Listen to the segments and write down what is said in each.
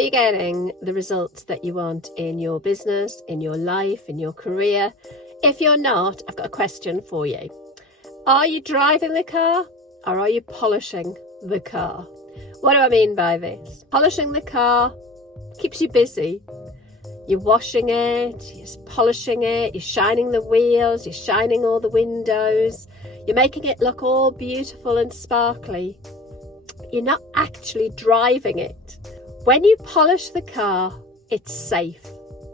Are you getting the results that you want in your business, in your life, in your career? If you're not, I've got a question for you. Are you driving the car or are you polishing the car? What do I mean by this? Polishing the car keeps you busy. You're washing it, you're polishing it, you're shining the wheels, you're shining all the windows, you're making it look all beautiful and sparkly. You're not actually driving it. When you polish the car, it's safe.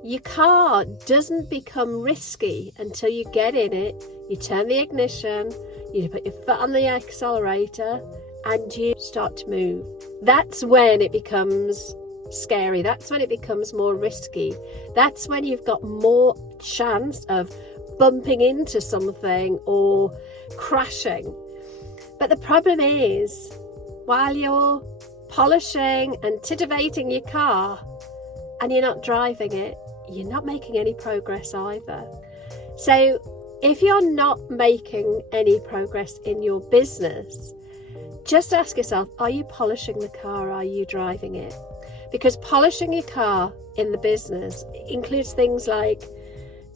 Your car doesn't become risky until you get in it, you turn the ignition, you put your foot on the accelerator, and you start to move. That's when it becomes scary. That's when it becomes more risky. That's when you've got more chance of bumping into something or crashing. But the problem is, while you're polishing and titivating your car and you're not driving it, you're not making any progress either. So if you're not making any progress in your business, just ask yourself, are you polishing the car or are you driving it? Because polishing your car in the business includes things like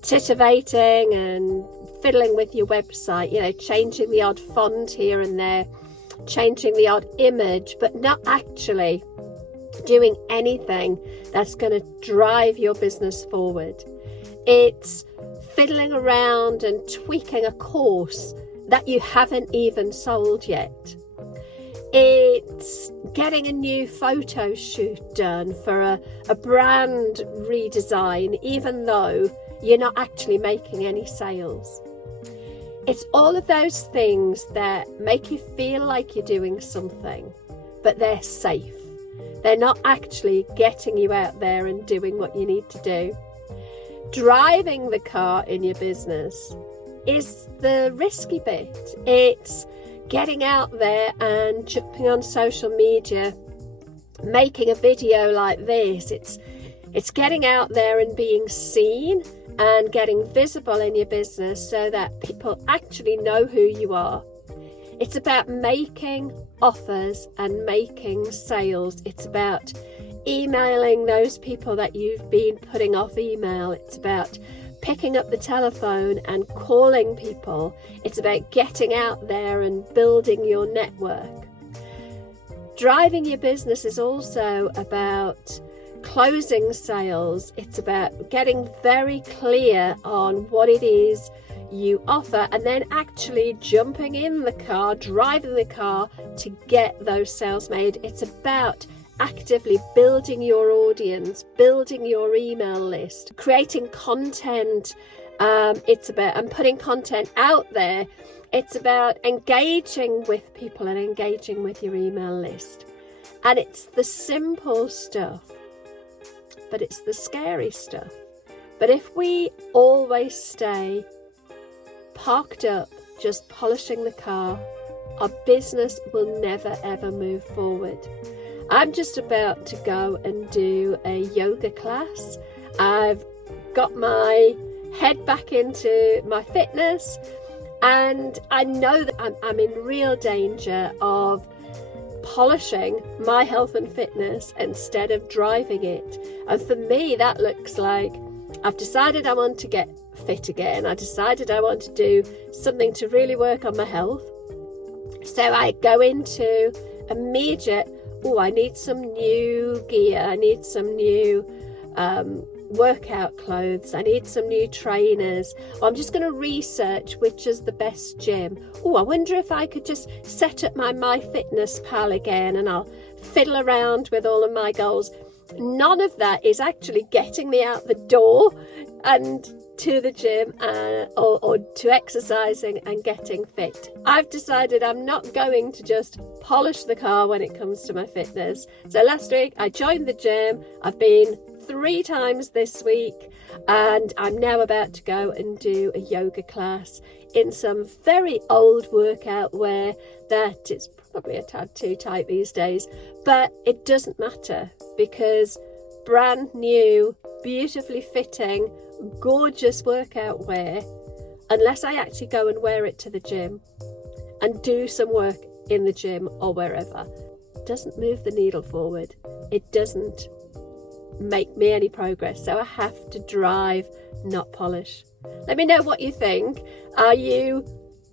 titivating and fiddling with your website, changing the odd font here and there, changing the odd image, but not actually doing anything that's going to drive your business forward. It's fiddling around and tweaking a course that you haven't even sold yet. It's getting a new photo shoot done for a brand redesign, even though you're not actually making any sales. It's all of those things that make you feel like you're doing something, but they're safe. They're not actually getting you out there and doing what you need to do. Driving the car in your business is the risky bit. It's getting out there and jumping on social media, making a video like this. It's getting out there and being seen and getting visible in your business so that people actually know who you are. It's about making offers and making sales. It's about emailing those people that you've been putting off email. It's about picking up the telephone and calling people. It's about getting out there and building your network. Driving your business is also about closing sales. It's about getting very clear on what it is you offer and then actually jumping in the car, driving the car to get those sales made. It's about actively building your audience, building your email list, creating content. It's about putting content out there. It's about engaging with people and engaging with your email list. And it's the simple stuff, but it's the scary stuff. But if we always stay parked up, just polishing the car, our business will never ever move forward. I'm just about to go and do a yoga class. I've got my head back into my fitness, and I know that I'm in real danger of polishing my health and fitness instead of driving it. And for me, that looks like I've decided I want to get fit again. I decided I want to do something to really work on my health. So I go into immediate, I need some new gear, I need some new workout clothes, I need some new trainers. I'm just going to research which is the best gym. I wonder if I could just set up my MyFitnessPal again and I'll fiddle around with all of my goals. None of that is actually getting me out the door and to the gym or to exercising and getting fit. I've decided I'm not going to just polish the car when it comes to my fitness. So last week I joined the gym. I've been 3 times this week, and I'm now about to go and do a yoga class in some very old workout wear that is probably a tad too tight these days, but it doesn't matter because brand new, beautifully fitting, gorgeous workout wear, unless I actually go and wear it to the gym and do some work in the gym or wherever, doesn't move the needle forward. It doesn't. make me any progress. So I have to drive, not polish. Let me know what you think. Are you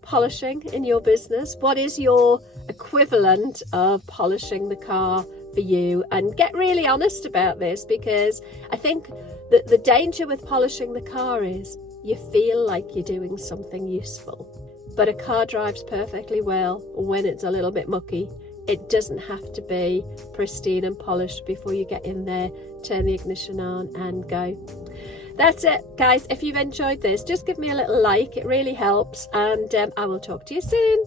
polishing in your business? What is your equivalent of polishing the car for you? And get really honest about this, because I think that the danger with polishing the car is you feel like you're doing something useful. But a car drives perfectly well when it's a little bit mucky. It doesn't have to be pristine and polished before you get in there, turn the ignition on and go. That's it, guys. If you've enjoyed this, just give me a little like. It really helps. And I will talk to you soon.